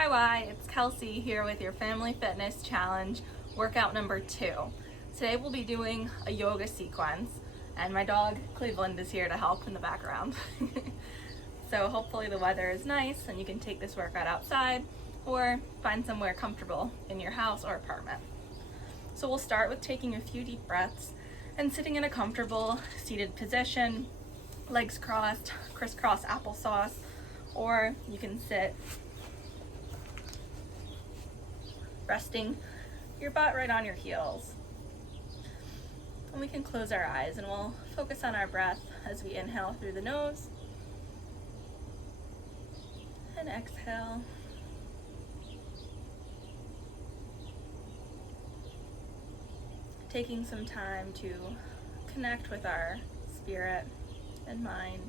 Hi, it's Kelsey here with your Family Fitness Challenge workout number 2. Today we'll be doing a yoga sequence, and my dog Cleveland is here to help in the background. So hopefully the weather is nice and you can take this workout outside or find somewhere comfortable in your house or apartment. So we'll start with taking a few deep breaths and sitting in a comfortable seated position, legs crossed, crisscross applesauce, or you can sit resting your butt right on your heels. And we can close our eyes and we'll focus on our breath as we inhale through the nose and exhale. Taking some time to connect with our spirit and mind.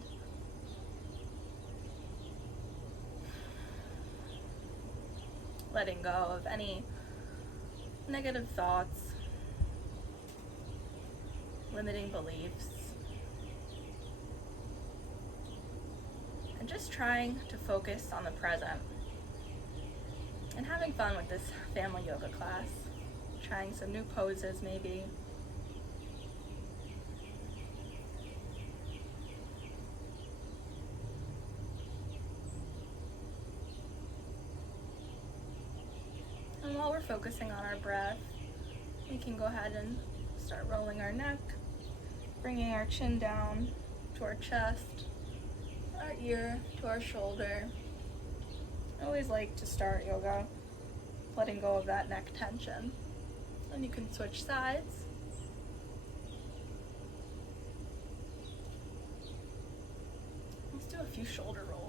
Letting go of any negative thoughts, limiting beliefs, and just trying to focus on the present and having fun with this family yoga class, trying some new poses maybe. And while we're focusing on our breath, we can go ahead and start rolling our neck, bringing our chin down to our chest, our ear to our shoulder. I always like to start yoga letting go of that neck tension. And you can switch sides. Let's do a few shoulder rolls.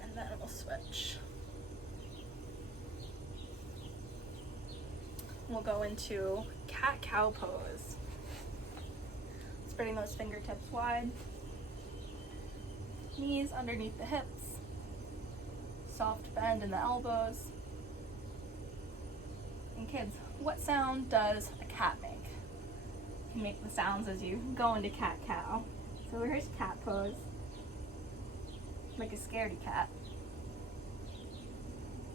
And then we'll switch. We'll go into cat-cow pose. Spreading those fingertips wide. Knees underneath the hips. Soft bend in the elbows. And kids, what sound does a cat make? You can make the sounds as you go into cat-cow. So here's cat pose. Like a scaredy cat.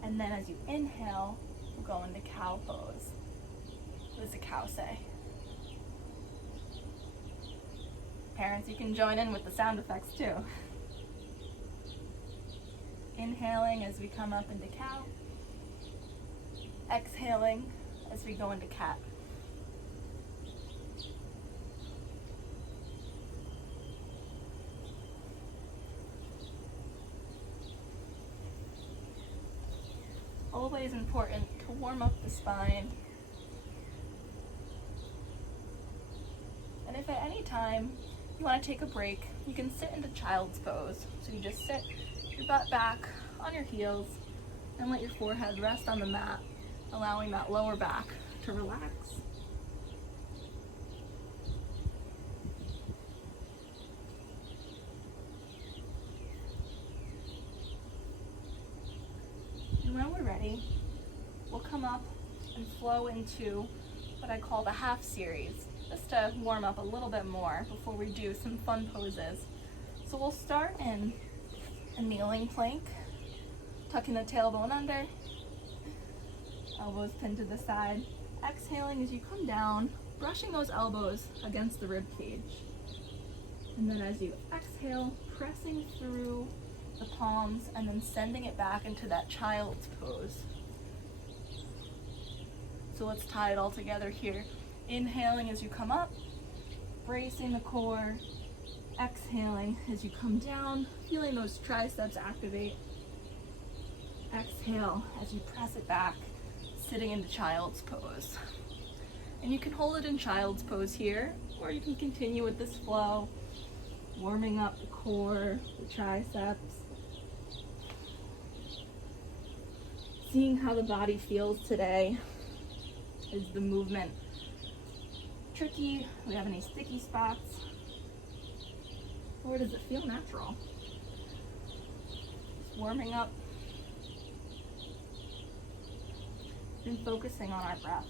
And then as you inhale, we'll go into cow pose. What does a cow say? Parents, you can join in with the sound effects too. Inhaling as we come up into cow. Exhaling as we go into cat. Always important to warm up the spine. And if at any time you want to take a break, you can sit into child's pose. So you just sit your butt back on your heels and let your forehead rest on the mat, allowing that lower back to relax. And when we're ready, we'll come up and flow into what I call the half series, just to warm up a little bit more before we do some fun poses. So we'll start in a kneeling plank, tucking the tailbone under, elbows pinned to the side. Exhaling as you come down, brushing those elbows against the rib cage. And then as you exhale, pressing through the palms and then sending it back into that child's pose. So let's tie it all together here. Inhaling as you come up, bracing the core. Exhaling as you come down, feeling those triceps activate. Exhale as you press it back, sitting into child's pose. And you can hold it in child's pose here, or you can continue with this flow, warming up the core, the triceps. Seeing how the body feels today. Is the movement tricky? Do we have any sticky spots? Or does it feel natural? Just warming up and focusing on our breath.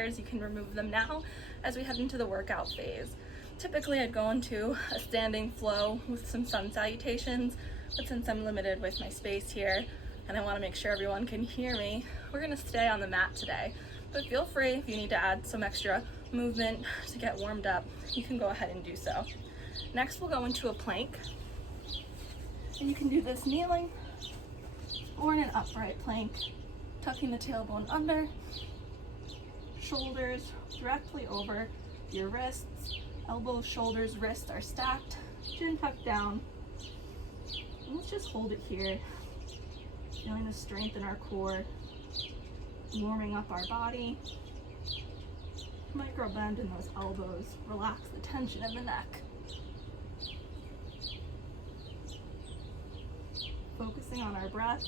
chairs, you can remove them now as we head into the workout phase. Typically I'd go into a standing flow with some sun salutations, but since I'm limited with my space here and I want to make sure everyone can hear me, we're going to stay on the mat today. But feel free, if you need to add some extra movement to get warmed up, you can go ahead and do so. Next we'll go into a plank, and you can do this kneeling or in an upright plank, tucking the tailbone under, shoulders directly over your wrists, elbows, shoulders, wrists are stacked, chin tucked down. And let's just hold it here, feeling the strength in our core, warming up our body. Micro bend in those elbows, relax the tension in the neck. Focusing on our breath.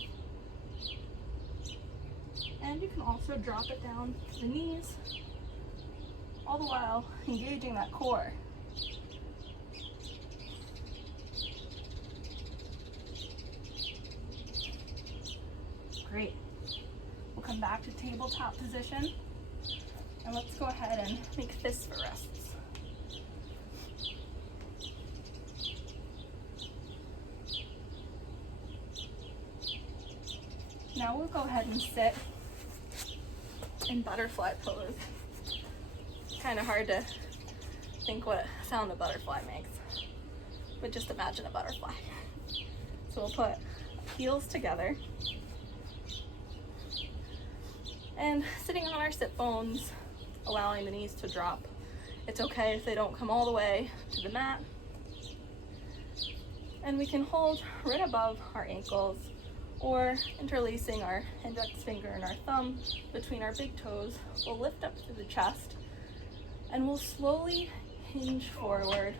And you can also drop it down to the knees, all the while engaging that core. Great. We'll come back to tabletop position, and let's go ahead and make fists for rests. Now we'll go ahead and sit in butterfly pose. Kind of hard to think what sound a butterfly makes, but just imagine a butterfly. So we'll put heels together and sitting on our sit bones, allowing the knees to drop. It's okay if they don't come all the way to the mat. And we can hold right above our ankles, or interlacing our index finger and our thumb between our big toes. We'll lift up through the chest and we'll slowly hinge forward,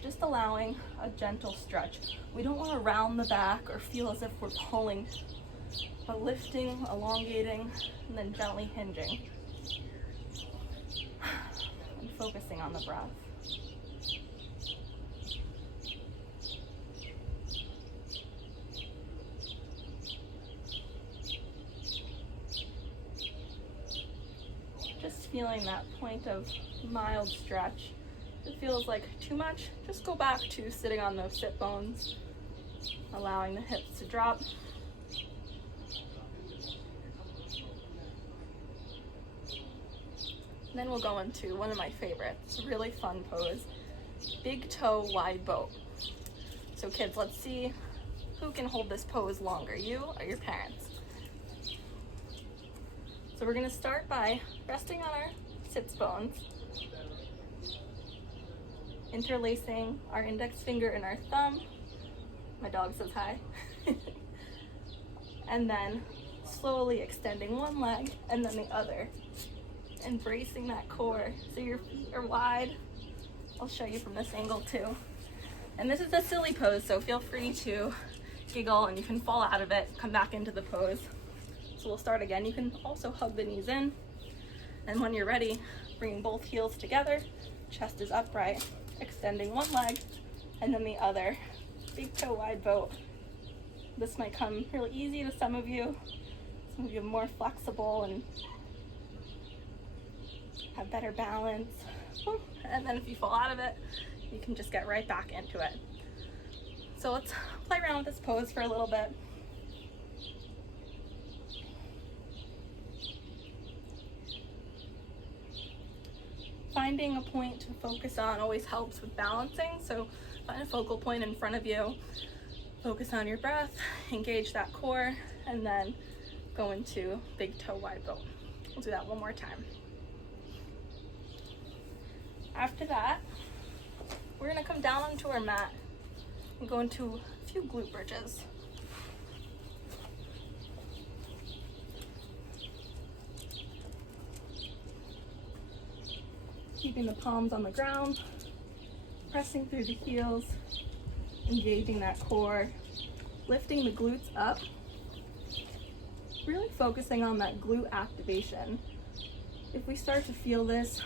just allowing a gentle stretch. We don't want to round the back or feel as if we're pulling, but lifting, elongating, and then gently hinging. And focusing on the breath. Just feeling that point of mild stretch. If it feels like too much, just go back to sitting on those sit bones, allowing the hips to drop. And then we'll go into one of my favorites, a really fun pose, big toe wide boat. So kids, let's see who can hold this pose longer, you or your parents. So we're gonna start by resting on our sits bones, interlacing our index finger and our thumb. My dog says hi. And then slowly extending one leg and then the other. Embracing that core so your feet are wide. I'll show you from this angle too. And this is a silly pose, so feel free to giggle and you can fall out of it, come back into the pose. So we'll start again. You can also hug the knees in. And when you're ready, bringing both heels together, chest is upright, extending one leg and then the other. Big toe wide boat. This might come really easy to some of you. Some of you are more flexible and have better balance. And then if you fall out of it, you can just get right back into it. So let's play around with this pose for a little bit. Finding a point to focus on always helps with balancing. So find a focal point in front of you, focus on your breath, engage that core, and then go into big toe wide boat. We'll do that one more time. After that, we're gonna come down onto our mat and go into a few glute bridges. Keeping the palms on the ground, pressing through the heels, engaging that core, lifting the glutes up, really focusing on that glute activation. If we start to feel this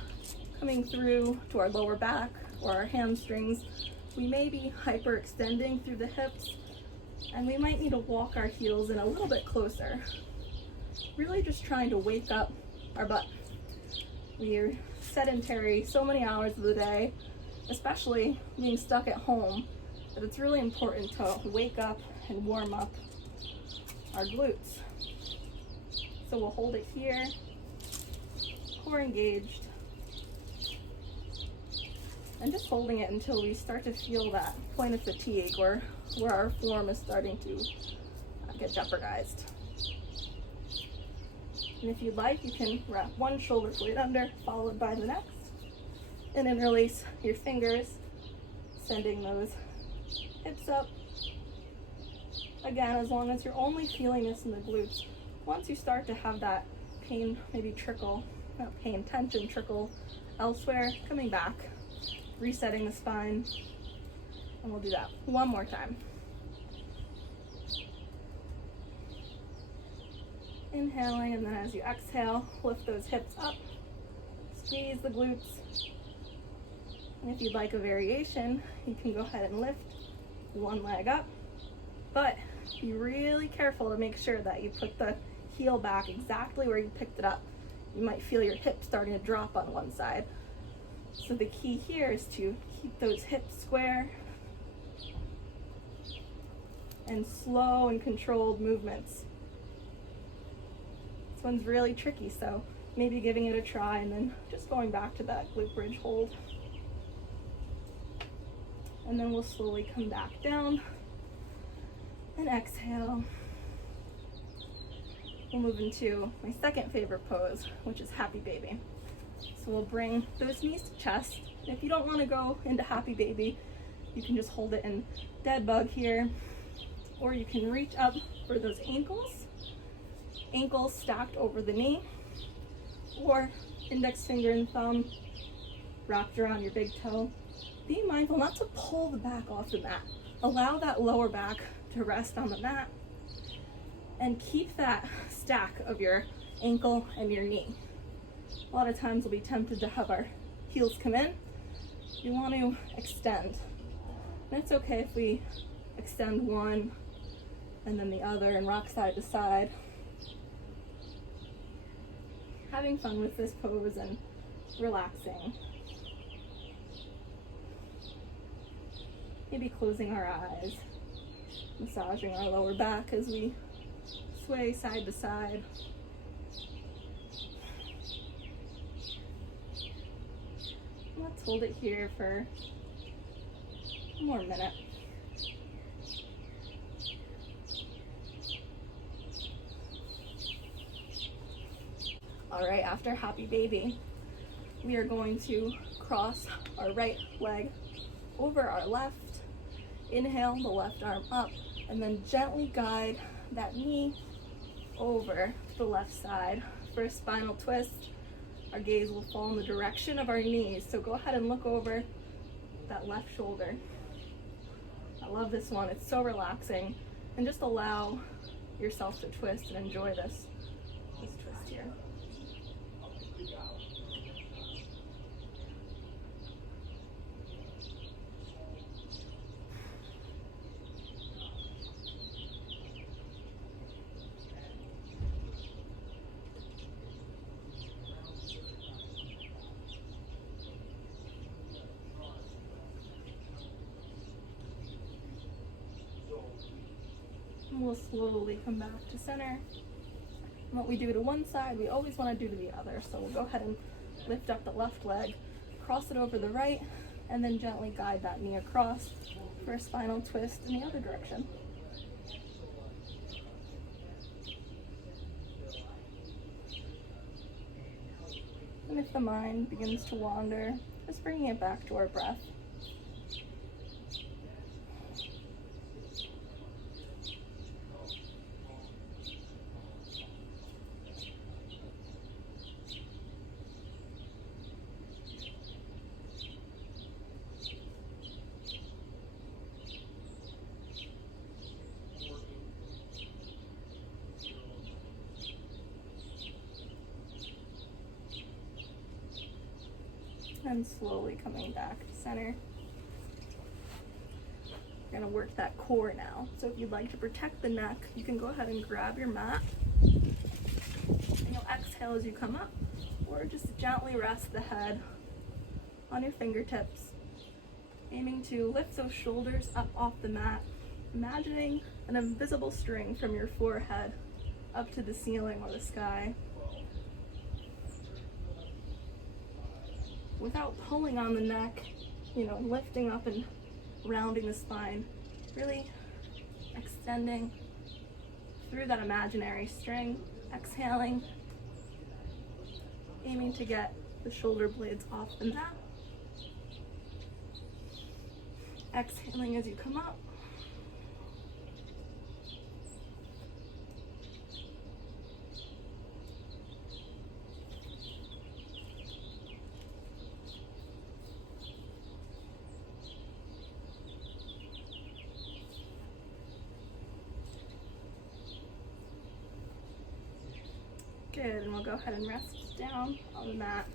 coming through to our lower back or our hamstrings, we may be hyperextending through the hips and we might need to walk our heels in a little bit closer. Really just trying to wake up our butt. We're sedentary so many hours of the day, especially being stuck at home, that it's really important to wake up and warm up our glutes. So we'll hold it here, core engaged, and just holding it until we start to feel that point of fatigue where our form is starting to get jeopardized. And if you'd like, you can wrap one shoulder blade under, followed by the next, and interlace your fingers, sending those hips up. Again, as long as you're only feeling this in the glutes, once you start to have that pain, maybe trickle, not pain, tension trickle elsewhere, coming back, resetting the spine, and we'll do that one more time. Inhaling, and then as you exhale, lift those hips up, squeeze the glutes. And if you'd like a variation, you can go ahead and lift one leg up, but be really careful to make sure that you put the heel back exactly where you picked it up. You might feel your hip starting to drop on one side. So the key here is to keep those hips square and slow and controlled movements. This one's really tricky, so maybe giving it a try and then just going back to that glute bridge hold. And then we'll slowly come back down and exhale. We'll move into my second favorite pose, which is Happy Baby. So we'll bring those knees to chest. And if you don't want to go into Happy Baby, you can just hold it in Dead Bug here, or you can reach up for those ankles stacked over the knee, or index finger and thumb wrapped around your big toe. Be mindful not to pull the back off the mat. Allow that lower back to rest on the mat, and keep that stack of your ankle and your knee. A lot of times we'll be tempted to have our heels come in. You want to extend. And it's okay if we extend one and then the other and rock side to side. Having fun with this pose and relaxing. Maybe closing our eyes, massaging our lower back as we sway side to side. Let's hold it here for one more minute. All right, after Happy Baby, we are going to cross our right leg over our left. Inhale the left arm up, and then gently guide that knee over the left side for a spinal twist. Our gaze will fall in the direction of our knees, so go ahead and look over that left shoulder. I love this one, it's so relaxing, and just allow yourself to twist and enjoy this twist here. We'll slowly come back to center. And what we do to one side, we always want to do to the other. So we'll go ahead and lift up the left leg, cross it over the right, and then gently guide that knee across for a spinal twist in the other direction. And if the mind begins to wander, just bringing it back to our breath. And slowly coming back to center. We're going to work that core now. So if you'd like to protect the neck, you can go ahead and grab your mat. And you'll exhale as you come up, or just gently rest the head on your fingertips, aiming to lift those shoulders up off the mat, imagining an invisible string from your forehead up to the ceiling or the sky. Without pulling on the neck, lifting up and rounding the spine, really extending through that imaginary string, exhaling, aiming to get the shoulder blades off the mat. Exhaling as you come up. Good, and we'll go ahead and rest down on the mat.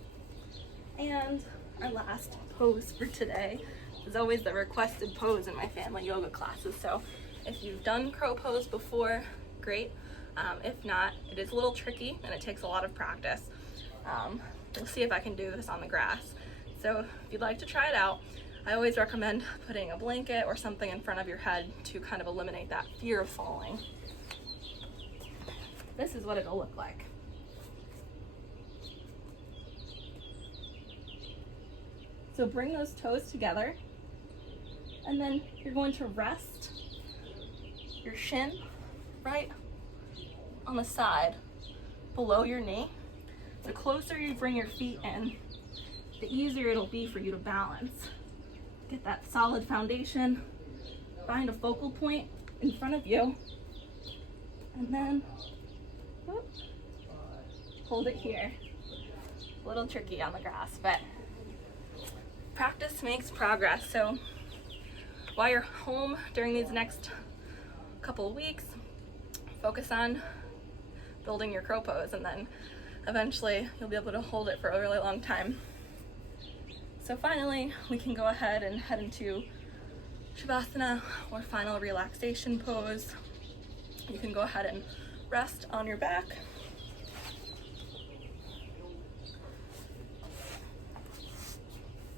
And our last pose for today is always the requested pose in my family yoga classes. So if you've done crow pose before, great. If not, it is a little tricky and it takes a lot of practice. We'll see if I can do this on the grass. So if you'd like to try it out, I always recommend putting a blanket or something in front of your head to kind of eliminate that fear of falling. This is what it'll look like. So bring those toes together, and then you're going to rest your shin right on the side below your knee. The closer you bring your feet in, the easier it'll be for you to balance. Get that solid foundation, find a focal point in front of you, and then whoop, hold it here. A little tricky on the grass, but practice makes progress. So while you're home during these next couple of weeks, focus on building your crow pose, and then eventually you'll be able to hold it for a really long time. So finally, we can go ahead and head into Shavasana, or final relaxation pose. You can go ahead and rest on your back.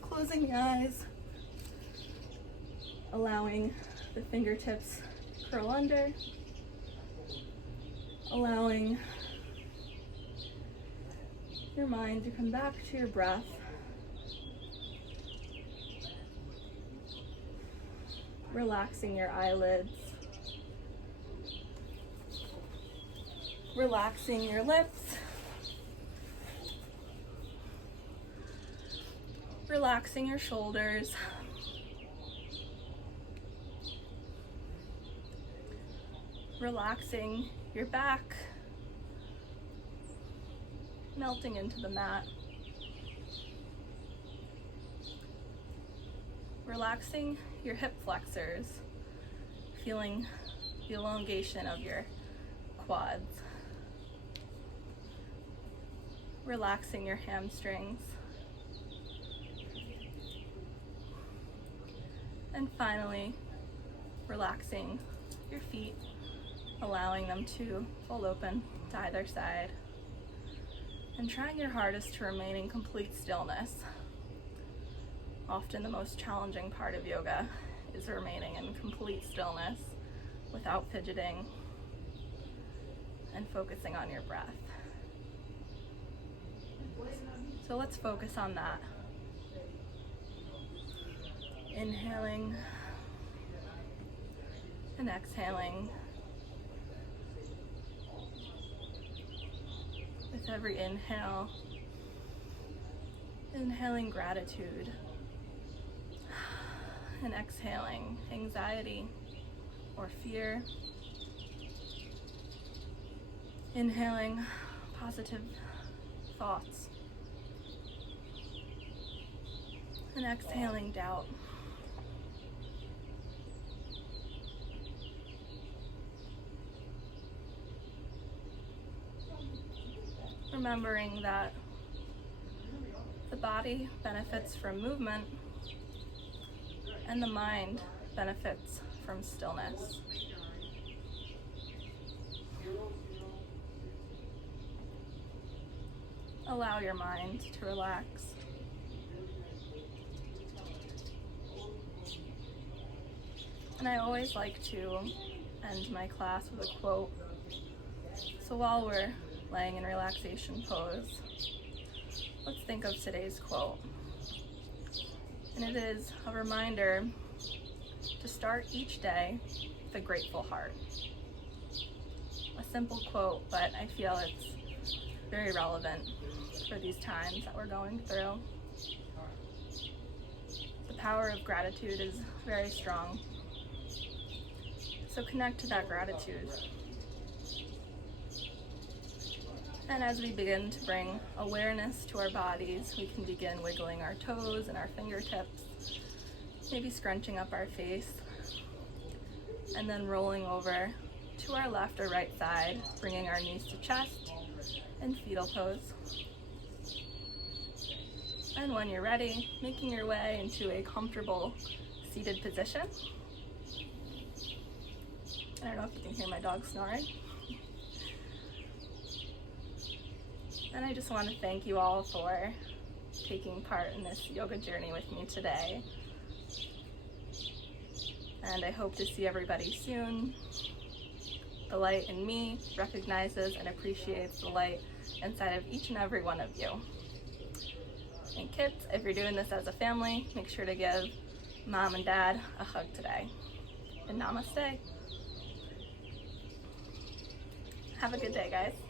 Closing the eyes, allowing the fingertips to curl under, allowing your mind to come back to your breath. Relaxing your eyelids, relaxing your lips, relaxing your shoulders, relaxing your back, melting into the mat, relaxing your hip flexors, feeling the elongation of your quads, relaxing your hamstrings, and finally relaxing your feet, allowing them to fold open to either side, and trying your hardest to remain in complete stillness. Often the most challenging part of yoga is remaining in complete stillness without fidgeting and focusing on your breath. So let's focus on that. Inhaling and exhaling. With every inhale, inhaling gratitude, and exhaling anxiety or fear. Inhaling positive thoughts, and exhaling doubt. Remembering that the body benefits from movement and the mind benefits from stillness. allow your mind to relax. And I always like to end my class with a quote. So while we're laying in relaxation pose, let's think of today's quote. And it is a reminder to start each day with a grateful heart. A simple quote, but I feel it's very relevant for these times that we're going through. The power of gratitude is very strong. So connect to that gratitude. And as we begin to bring awareness to our bodies, we can begin wiggling our toes and our fingertips, maybe scrunching up our face, and then rolling over to our left or right side, bringing our knees to chest and fetal pose. And when you're ready, making your way into a comfortable seated position. I don't know if you can hear my dog snoring. And I just want to thank you all for taking part in this yoga journey with me today. And I hope to see everybody soon. The light in me recognizes and appreciates the light inside of each and every one of you. And kids, if you're doing this as a family, make sure to give mom and dad a hug today. And namaste. Have a good day, guys.